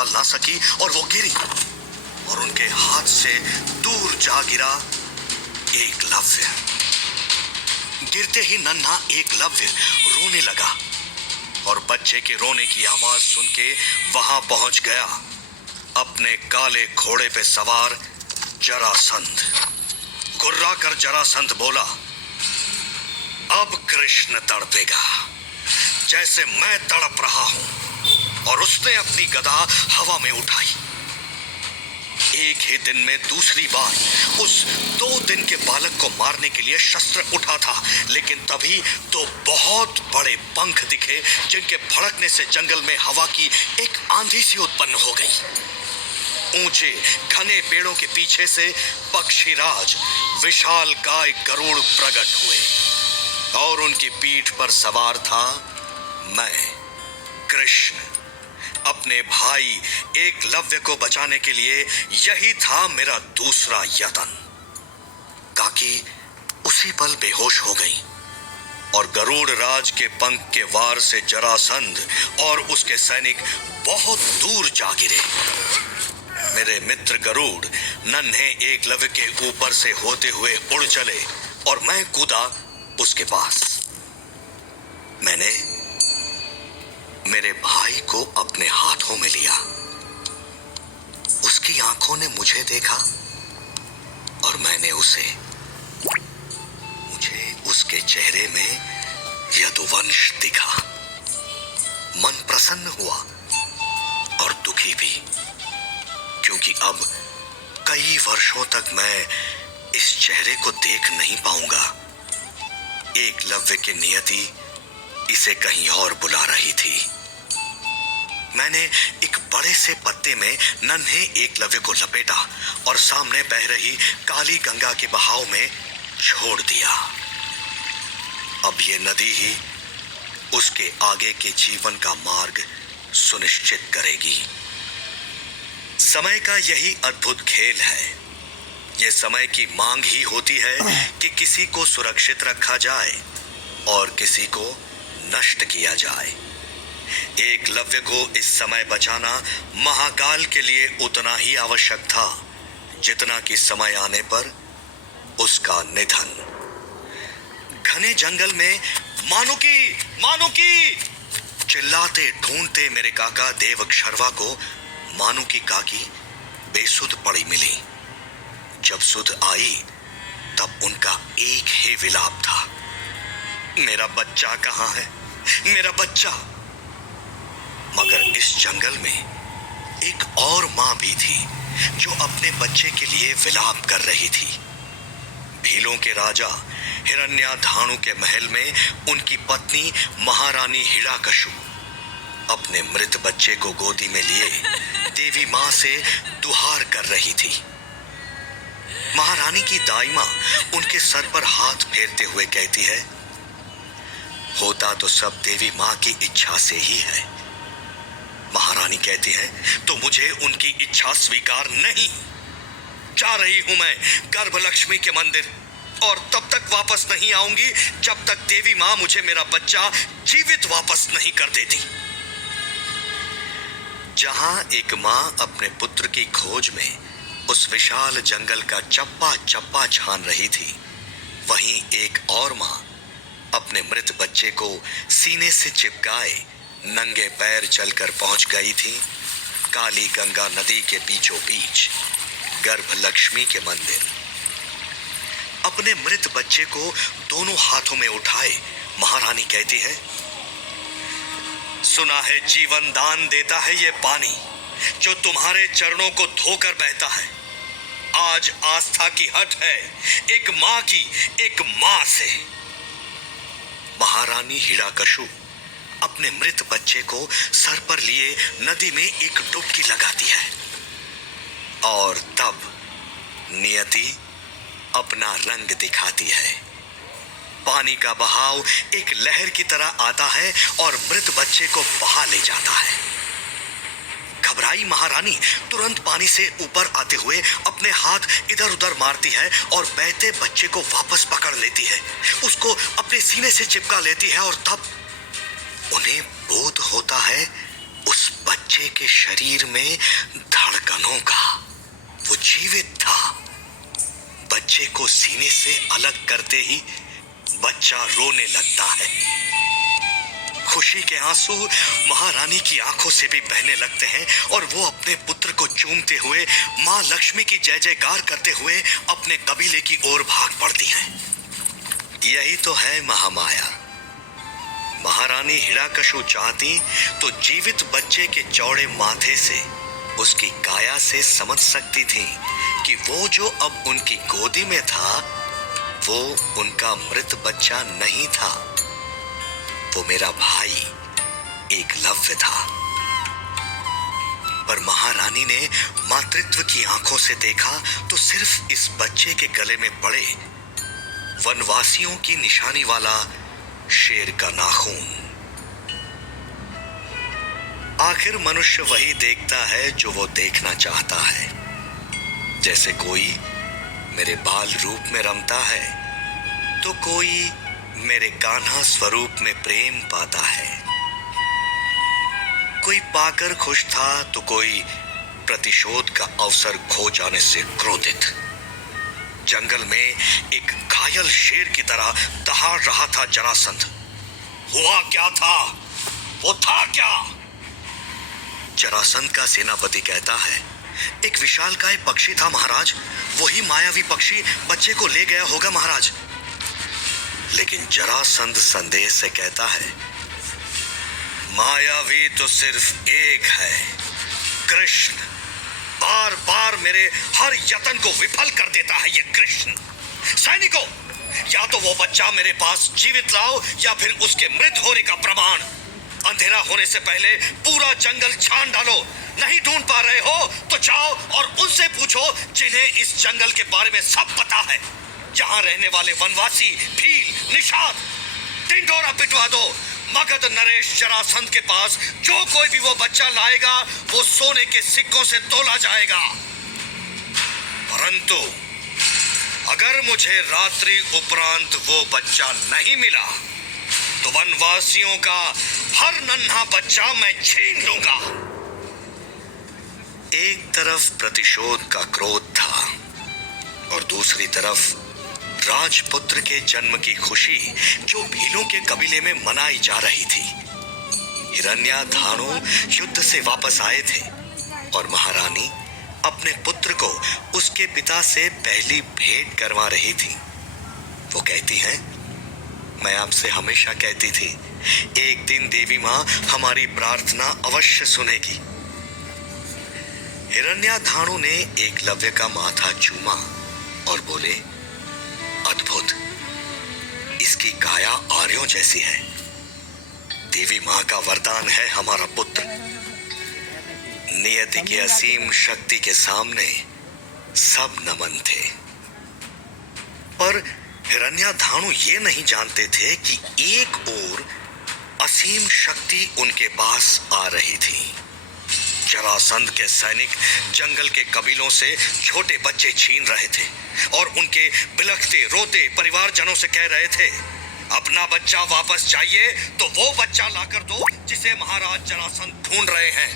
संभाल ना सकी और वो गिरी और उनके हाथ से दूर जा गिरा एकलव्य। गिरते ही नन्हा एकलव्य रोने लगा और बच्चे के रोने की आवाज सुन के वहां पहुंच गया अपने काले घोड़े पे सवार जरासंध। गुर्रा कर जरासंध बोला, अब कृष्ण तड़पेगा जैसे मैं तड़प रहा हूं। और उसने अपनी गदा हवा में उठाई। एक ही दिन में दूसरी बार उस 2 दिन के बालक को मारने के लिए शस्त्र उठा था, लेकिन तभी 2 बहुत बड़े पंख दिखे जिनके फड़कने से जंगल में हवा की एक आंधी सी उत्पन्न हो गई। ऊंचे घने पेड़ों के पीछे से पक्षीराज विशाल काय गरुड़ प्रकट हुए और उनकी पीठ पर सवार था मैं कृष्ण। अपने भाई एकलव्य को बचाने के लिए यही था मेरा दूसरा यत्न। काकी उसी पल बेहोश हो गई और गरुड़ राज के पंख के वार से जरासंध और उसके सैनिक बहुत दूर जा गिरे। मेरे मित्र गरुड़ नन्हे एकलव्य के ऊपर से होते हुए उड़ चले और मैं कूदा उसके पास। मैंने मेरे भाई को अपने हाथों में लिया। उसकी आंखों ने मुझे देखा और मैंने उसे। मुझे उसके चेहरे में यदुवंश दिखा। मन प्रसन्न हुआ और दुखी भी, क्योंकि अब कई वर्षों तक मैं इस चेहरे को देख नहीं पाऊंगा। एकलव्य की नियति इसे कहीं और बुला रही थी। मैंने एक बड़े से पत्ते में नन्हे एकलव्य को लपेटा और सामने बह रही काली गंगा के बहाव में छोड़ दिया। अब ये नदी ही उसके आगे के जीवन का मार्ग सुनिश्चित करेगी। समय का यही अद्भुत खेल है। ये समय की मांग ही होती है कि किसी को सुरक्षित रखा जाए और किसी को नष्ट किया जाए। एकलव्य को इस समय बचाना महाकाल के लिए उतना ही आवश्यक था जितना कि समय आने पर उसका निधन। घने जंगल में मानुकी चिल्लाते ढूंढते मेरे काका देवक्षरवा को मानु की काकी बेसुध पड़ी मिली। जब सुध आई तब उनका एक ही विलाप था, मेरा बच्चा कहाँ है, मेरा बच्चा। मगर इस जंगल में एक और मां भी थी जो अपने बच्चे के लिए विलाप कर रही थी। भीलों के राजा हिरण्याधाणु के महल में उनकी पत्नी महारानी हिरण्यकशु अपने मृत बच्चे को गोदी में लिए देवी मां से दुहार कर रही थी। महारानी की दाईमा उनके सर पर हाथ फेरते हुए कहती है, होता तो सब देवी मां की इच्छा से ही है। महारानी कहती है, तो मुझे उनकी इच्छा स्वीकार नहीं। जा रही हूं मैं गर्भलक्ष्मी के मंदिर और तब तक वापस नहीं आऊंगी जब तक देवी मां मुझे मेरा बच्चा जीवित वापस नहीं कर देती। जहां एक मां अपने पुत्र की खोज में उस विशाल जंगल का चप्पा चप्पा छान रही थी, वहीं एक और मां अपने मृत बच्चे को सीने से चिपकाए नंगे पैर चलकर पहुंच गई थी काली गंगा नदी के बीचों बीच गर्भलक्ष्मी के मंदिर। अपने मृत बच्चे को दोनों हाथों में उठाए महारानी कहती है, सुना है जीवन दान देता है ये पानी जो तुम्हारे चरणों को धोकर बहता है। आज आस्था की हट है एक मां की, एक मां से। महारानी हिरण्यकशु अपने मृत बच्चे को सर पर लिए नदी में एक डुबकी लगाती है और तब नियति अपना रंग दिखाती है। पानी का बहाव एक लहर की तरह आता है और मृत बच्चे को बहा ले जाता है। घबराई महारानी तुरंत पानी से ऊपर आते हुए अपने हाथ इधर उधर मारती है और बहते बच्चे को वापस पकड़ लेती है, उसको अपने सीने से चिपका लेती है और तब उन्हें बोध होता है उस बच्चे बच्चे के शरीर में धड़कनों का। वो जीवित था। बच्चे को सीने से अलग करते ही बच्चा रोने लगता है। खुशी के आंसू महारानी की आंखों से भी बहने लगते हैं और वो अपने पुत्र को चूमते हुए मां लक्ष्मी की जय जयकार करते हुए अपने कबीले की ओर भाग पड़ती हैं। यही तो है महामाया। महारानी हिरण्यकशिपु चाहती तो जीवित बच्चे के चौड़े माथे से, उसकी काया से समझ सकती थी कि वो जो अब उनकी गोदी में था वो उनका मृत बच्चा नहीं था, वो मेरा भाई एकलव्य था। पर महारानी ने मातृत्व की आंखों से देखा तो सिर्फ इस बच्चे के गले में पड़े वनवासियों की निशानी वाला शेर का नाखून। आखिर मनुष्य वही देखता है जो वो देखना चाहता है। जैसे कोई मेरे बाल रूप में रमता है तो कोई मेरे कान्हा स्वरूप में प्रेम पाता है। कोई पाकर खुश था तो कोई प्रतिशोध का अवसर खो जाने से क्रोधित। जंगल में एक घायल शेर की तरह दहाड़ रहा था जरासंध। हुआ क्या था? वो था क्या? जरासंध का सेनापति कहता है, एक विशालकाय पक्षी था महाराज। वही मायावी पक्षी बच्चे को ले गया होगा महाराज। लेकिन जरासंध संदेह से कहता है, मायावी तो सिर्फ एक है, कृष्ण। बार बार मेरे हर यत्न को विफल कर देता है ये कृष्ण। सैनिकों, या तो वो बच्चा मेरे पास जीवित लाओ या फिर उसके मृत होने का प्रमाण। अंधेरा होने से पहले पूरा जंगल छान डालो। नहीं ढूंढ पा रहे हो तो जाओ और उनसे पूछो जिन्हें इस जंगल के बारे में सब पता है। यहाँ रहने वाले वनवासी, भील, निषाद, ढिंढोरा पिटवा दो। मगध नरेश जरासंध के पास जो कोई भी वो बच्चा लाएगा वो सोने के सिक्कों से तोला जाएगा। परंतु अगर मुझे रात्रि उपरांत वो बच्चा नहीं मिला तो वनवासियों का हर नन्हा बच्चा मैं छीन लूंगा। एक तरफ प्रतिशोध का क्रोध था और दूसरी तरफ राजपुत्र के जन्म की खुशी जो भीलों के कबीले में मनाई जा रही थी। हिरण्याधानु युद्ध से वापस आए थे और महारानी अपने पुत्र को उसके पिता से पहली भेंट करवा रही थी। वो कहती हैं, मैं आपसे हमेशा कहती थी एक दिन देवी मां हमारी प्रार्थना अवश्य सुनेगी। हिरण्याधानु ने एकलव्य का माथा चूमा और बोले, अद्भुत, इसकी काया आर्यों जैसी है। देवी मां का वरदान है हमारा पुत्र। नियति की असीम शक्ति के सामने सब नमन थे। पर हिरण्याधानु ये नहीं जानते थे कि एक ओर असीम शक्ति उनके पास आ रही थी। जरासंध के सैनिक जंगल के कबीलों से छोटे बच्चे छीन रहे थे और उनके बिलखते रोते परिवारजनों से कह रहे थे, अपना बच्चा वापस चाहिए तो वो बच्चा लाकर दो जिसे महाराज जरासंध ढूंढ रहे हैं।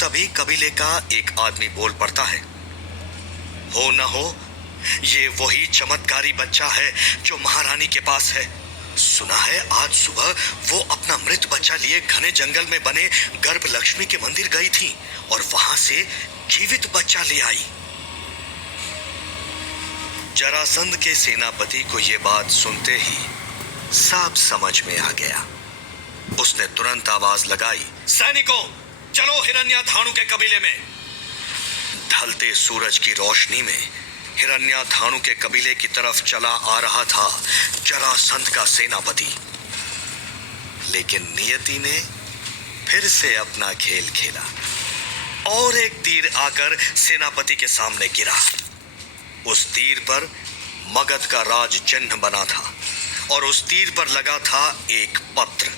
तभी कबीले का एक आदमी बोल पड़ता है, हो न हो ये वही चमत्कारी बच्चा है जो महारानी के पास है। सुना है आज सुबह वो अपना मृत बच्चा लिए घने जंगल में बने गर्भ लक्ष्मी के मंदिर गई थी और वहां से जीवित बच्चा ले आई। जरासंध के सेनापति को यह बात सुनते ही साफ समझ में आ गया। उसने तुरंत आवाज लगाई, सैनिकों, चलो हिरण्याधानु के कबीले में। ढलते सूरज की रोशनी में हिरण्याधानु के कबीले की तरफ चला आ रहा था जरासंध का सेनापति। लेकिन नियति ने फिर से अपना खेल खेला और एक तीर आकर सेनापति के सामने गिरा। उस तीर पर मगध का राज चिन्ह बना था और उस तीर पर लगा था एक पत्र।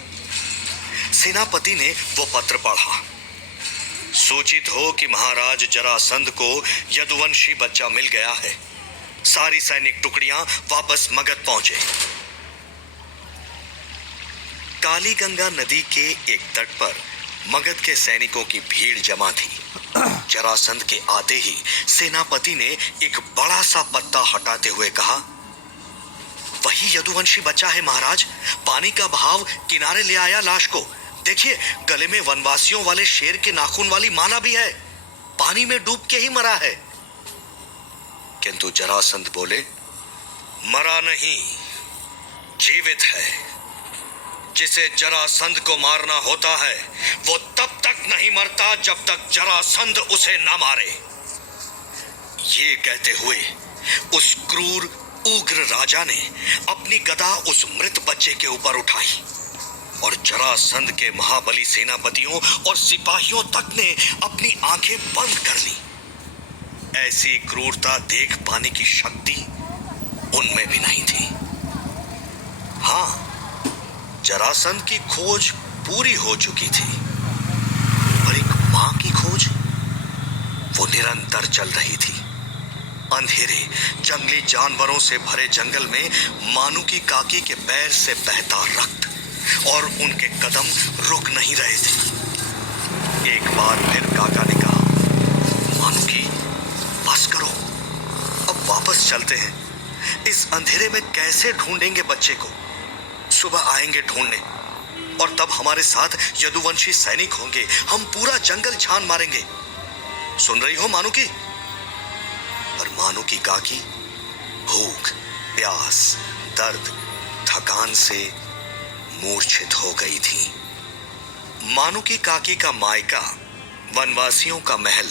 सेनापति ने वो पत्र पढ़ा। सूचित हो कि महाराज जरासंध को यदुवंशी बच्चा मिल गया है। सारी सैनिक टुकड़ियां वापस मगध पहुंचे। काली गंगा नदी के एक तट पर मगध के सैनिकों की भीड़ जमा थी। जरासंध के आते ही सेनापति ने एक बड़ा सा पत्ता हटाते हुए कहा, वही यदुवंशी बच्चा है महाराज। पानी का बहाव किनारे ले आया लाश को। देखिए, गले में वनवासियों वाले शेर के नाखून वाली माला भी है। पानी में डूब के ही मरा है। किंतु जरासंध बोले, मरा नहीं, जीवित है। जिसे जरासंध को मारना होता है वो तब तक नहीं मरता जब तक जरासंध उसे न मारे। ये कहते हुए उस क्रूर उग्र राजा ने अपनी गदा उस मृत बच्चे के ऊपर उठाई और जरासंध के महाबली सेनापतियों और सिपाहियों तक ने अपनी आंखें बंद कर ली। ऐसी क्रूरता देख पाने की शक्ति उनमें भी नहीं थी। हाँ, जरासंध की खोज पूरी हो चुकी थी, पर एक मां की खोज वो निरंतर चल रही थी। अंधेरे जंगली जानवरों से भरे जंगल में मानू की काकी के पैर से बहता रक्त और उनके कदम रुक नहीं रहे थे। एक बार फिर काका ने कहा, मानू की, बस करो, अब वापस चलते हैं। इस अंधेरे में कैसे ढूंढेंगे बच्चे को? सुबह आएंगे ढूंढने और तब हमारे साथ यदुवंशी सैनिक होंगे। हम पूरा जंगल छान मारेंगे। सुन रही हो मानू की? पर मानू की काकी भूख, प्यास, दर्द, थकान से मूर्छित हो गई थी। मानू की काकी का मायका, वनवासियों का महल,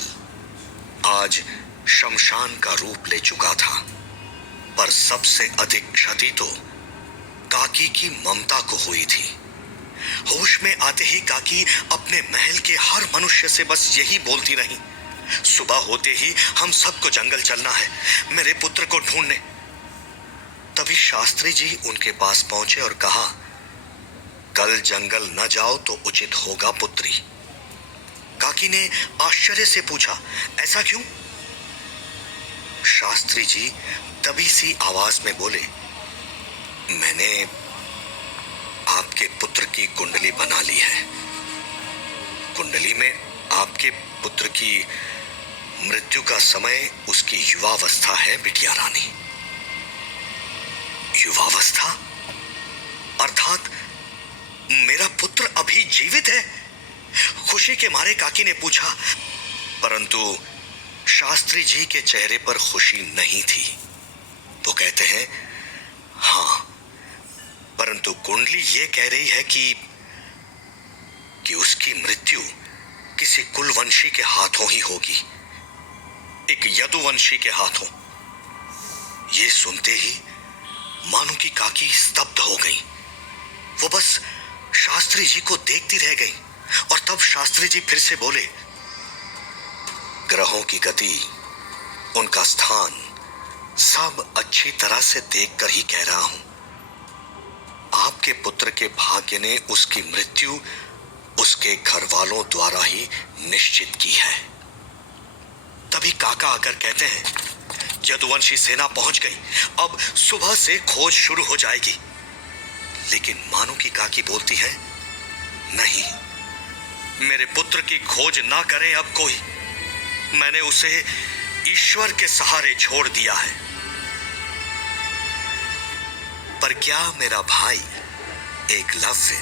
आज शमशान का रूप ले चुका था। पर सबसे अधिक क्षति तो काकी की ममता को हुई थी। होश में आते ही काकी अपने महल के हर मनुष्य से बस यही बोलती रही, सुबह होते ही हम सबको जंगल चलना है, मेरे पुत्र को ढूंढने। तभी शास्त्री जी उनके पास पहुंचे और कहा, कल जंगल न जाओ तो उचित होगा पुत्री। काकी ने आश्चर्य से पूछा, ऐसा क्यों? शास्त्री जी दबी सी आवाज में बोले, मैंने आपके पुत्र की कुंडली बना ली है। कुंडली में आपके पुत्र की मृत्यु का समय उसकी युवावस्था है बिटिया रानी। युवावस्था? अर्थात मेरा पुत्र अभी जीवित है? खुशी के मारे काकी ने पूछा, परंतु शास्त्री जी के चेहरे पर खुशी नहीं थी। वो कहते हैं, हाँ, परंतु कुंडली ये कह रही है कि उसकी मृत्यु किसी कुलवंशी के हाथों ही होगी, एक यदुवंशी के हाथों। ये सुनते ही मानू की काकी स्तब्ध हो गई। वो बस शास्त्री जी को देखती रह गई और तब शास्त्री जी फिर से बोले, ग्रहों की गति, उनका स्थान सब अच्छी तरह से देखकर ही कह रहा हूं। आपके पुत्र के भाग्य ने उसकी मृत्यु उसके घर वालों द्वारा ही निश्चित की है। तभी काका आकर कहते हैं, यदुवंशी सेना पहुंच गई, अब सुबह से खोज शुरू हो जाएगी। लेकिन मानू की काकी बोलती है, नहीं, मेरे पुत्र की खोज ना करे अब कोई। मैंने उसे ईश्वर के सहारे छोड़ दिया है। पर क्या मेरा भाई एकलव्य